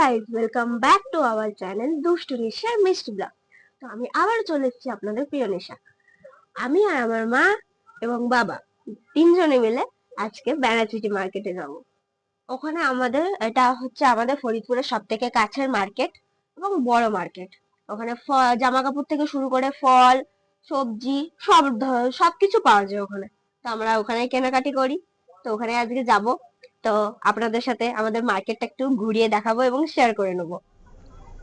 Guys, welcome back to our channel দুষ্টু নিশার মিষ্টি ব্লগ। তো আমি আবার চলে এসেছি আপনাদের প্রিয় নিশা। আমি আর আমার মা এবং বাবা তিনজনে মিলে আজকে বেড়াচুটি মার্কেটে যাব। ওখানে এটা হচ্ছে আমাদের ফরিদপুরের সব থেকে কাছের মার্কেট এবং বড় মার্কেট। ওখানে জামা কাপড় থেকে শুরু করে ফল, সবজি সবকিছু পাওয়া যায় ওখানে। তো আমরা ওখানে কেনাকাটি করি। তো ওখানে আজকে যাব। তো আপনাদের সাথে আমাদের মার্কেটটা একটু ঘুরিয়ে দেখাবো এবং শেয়ার করে নেবো।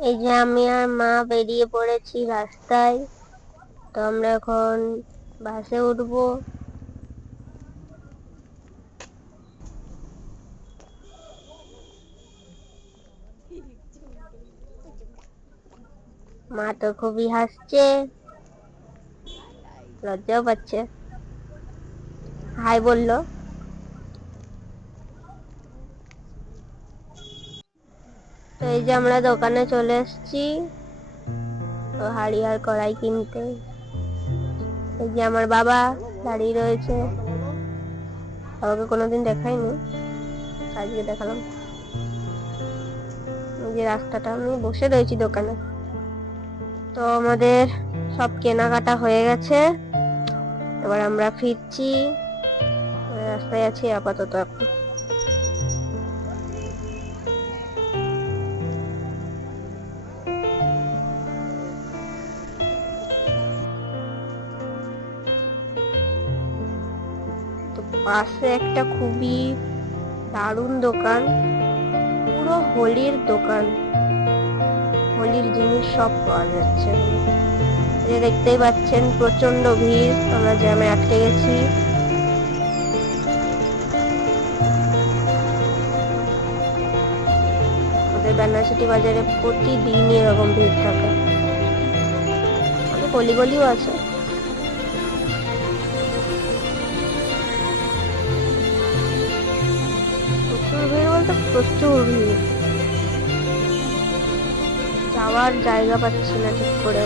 এই যে আমি আর মা বেরিয়ে পড়েছি রাস্তায়। তো আমরা এখন বাসে উঠবো। মা তো খুবই হাসছে, লজ্জাও পাচ্ছে, হাই বললো। তো এই যে আমরা দোকানে চলে এসেছি তো হাঁড়ি আর কড়াই কিনতে। এই যে আমার বাবা দাঁড়িয়ে রয়েছে, বাবাকে কোনোদিন দেখাইনি, আজকে দেখালাম। এই যে রাস্তাটা, আমি বসে রয়েছি দোকানে। তো আমাদের সব কেনাকাটা হয়ে গেছে, এবার আমরা ফিরছি। রাস্তায় আছি আপাতত এখন। তো পাশে একটা খুবই দারুণ দোকান, পুরো হোলির দোকান, হোলির জিনিস সব পাওয়া যাচ্ছে। দেখতেই পাচ্ছেন প্রচন্ড ভিড়, আমরা জ্যামে আটকে গেছি। আমাদের বেনারসিটি বাজারে প্রতিদিনই এরকম ভিড় থাকে, গলিগলিও আছে। প্রচুর ভিড় বলতে প্রচুর ভিড়, যাওয়ার জায়গা পাচ্ছি না ঠিক করে।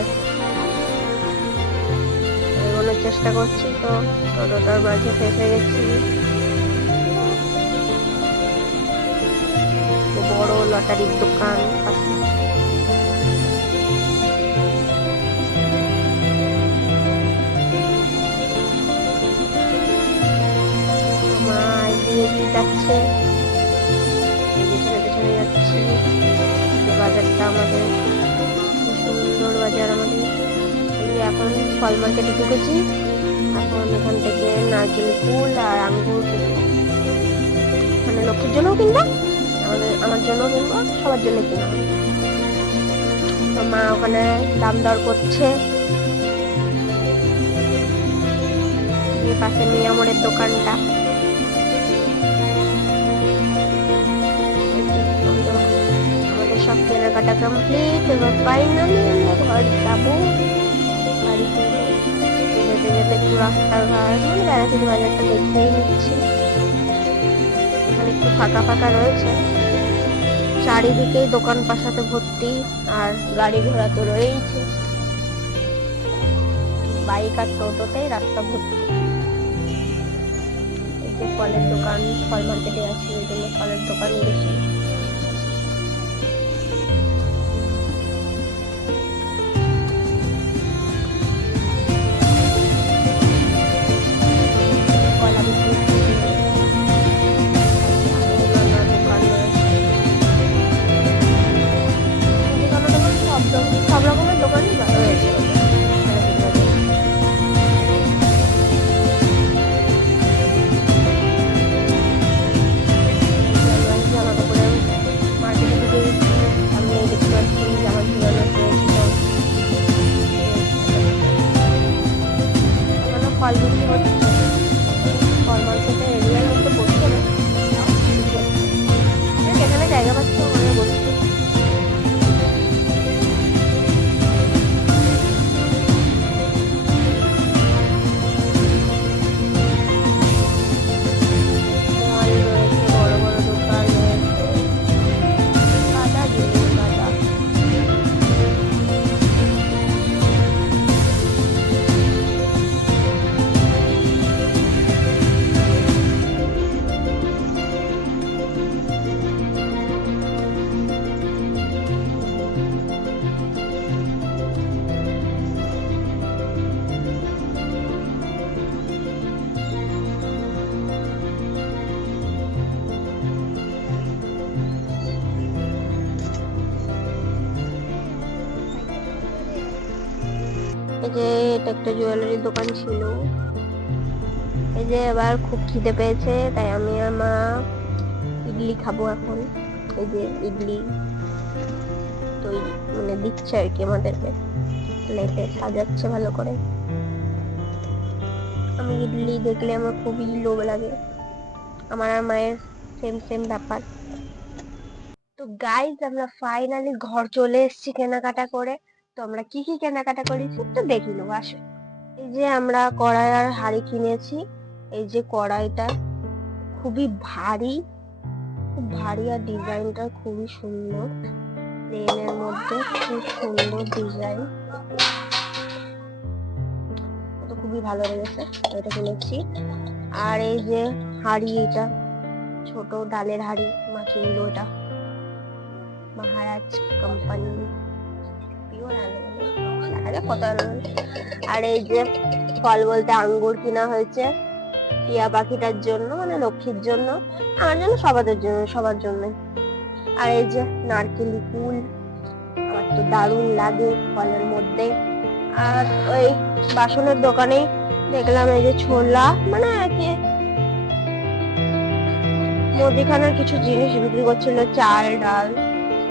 এগোনোর চেষ্টা করছি তো টোটোটার মাঝে ফেসে গেছি। বড় লটারির দোকান আছে। মা এগিয়ে যাচ্ছে, পেছনে পেছনে যাচ্ছি। বাজারটা আমাদের সুন্দর বাজার আমাদের। এখন ফল মার্কেটে ঢুকেছি, এখন এখান থেকে নারকেল ফুল আর আঙ্গুর কিনবো, মানে লক্ষ্মীর জন্যও কিনবো, আমার জন্যও কিনবো, সবার জন্য কিনবো। তো মা ওখানে দাম দর করছে। পাশে মিয়ামোড়ের দোকানটা। আমাদের সব কেনাকাটা কমপ্লিট, এবার ফাইনালি আমরা ঘর যাবো। বাড়িতে যেতে যেতে একটু রাস্তার ঘাট মানে বেড়াচুটি বাজারটা দেখেই নিচ্ছি। এখানে একটু ফাঁকা ফাঁকা রয়েছে, চারিদিকেই দোকান পাশাতে ভর্তি, আর গাড়ি ঘোড়া তো রয়েছে, বাইক আর টোটোতেই রাস্তা ভর্তি। এই যে ফলের দোকান, ফল মার্কেটে আছে এই জন্য ফলের দোকানই বেশি। সব রকমের দোকানই রয়েছে। জামা কাপড়ের যে এটা একটা জুয়েলারির দোকান ছিল। এই যে এবার খুব খিদে পেয়েছে, তাই আমি আর মা ইডলি খাবো এখন। এই যে ইডলি তৈরি মানে দিচ্ছে আর কি আমাদেরকে, প্লেটে সাজাচ্ছে ভালো করে। আমি ইডলি দেখলে আমার খুবই লোভ লাগে, আমার আর মায়ের সেম সেম ব্যাপার। তো গাইজ আমরা ফাইনালি ঘর চলে এসেছি কেনাকাটা করে। তো আমরা কি কি কেনাকাটা করেছি একটু দেখে নেবো, আসো। এই যে আমরা কড়াই আর হাঁড়ি কিনেছি। এই যে কড়াইটা খুবই ভারী, খুব ভারী, আর ডিজাইনটা খুবই সুন্দর, প্লেনের মধ্যে খুব সুন্দর ডিজাইন, তো খুবই ভালো লেগেছে, এটা কিনেছি। আর এই যে হাঁড়ি, এটা ছোট ডালের হাঁড়ি, মা কিনলো এটা, মহারাজ কোম্পানি, পিওর দেখা যাক কত। আর এই যে ফল বলতে আঙ্গুর কিনা হয়েছে টিয়া পাখিটার জন্য, মানে লক্ষ্মীর জন্য, আমার জন্য, সবার জন্য, সবার জন্য। আর এই যে নারকেলি ফুল, আমার তো দারুণ লাগে ফলের মধ্যে। আর ওই বাসনের দোকানে দেখলাম এই যে ছোলা, মানে আর কি মুদিখানার কিছু জিনিস বিক্রি করছিল, চাল ডাল।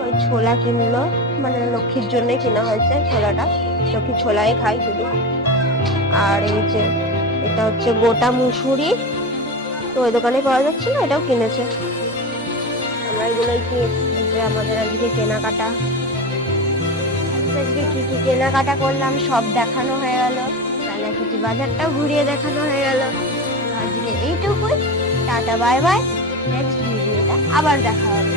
ওই ছোলা কিনলো, মানে লক্ষ্মীর জন্যই কেনা হয়েছে ছোলাটা, লক্ষ্মী ছোলাই খাই শুধু। আর এই যে এটা হচ্ছে গোটা মুসুরি, তো ওই দোকানে পাওয়া যাচ্ছিল, এটাও কিনেছে। আমরা এগুলোই কিনেছি, আমাদের আজকে কেনাকাটা। আজকে কি কি কেনাকাটা করলাম সব দেখানো হয়ে গেল, রানাঘাটি বাজারটাও ঘুরিয়ে দেখানো হয়ে গেল। আজকে এইটুকুই, টাটা বাই বাই, নেক্সট ভিডিওটা আবার দেখা হবে।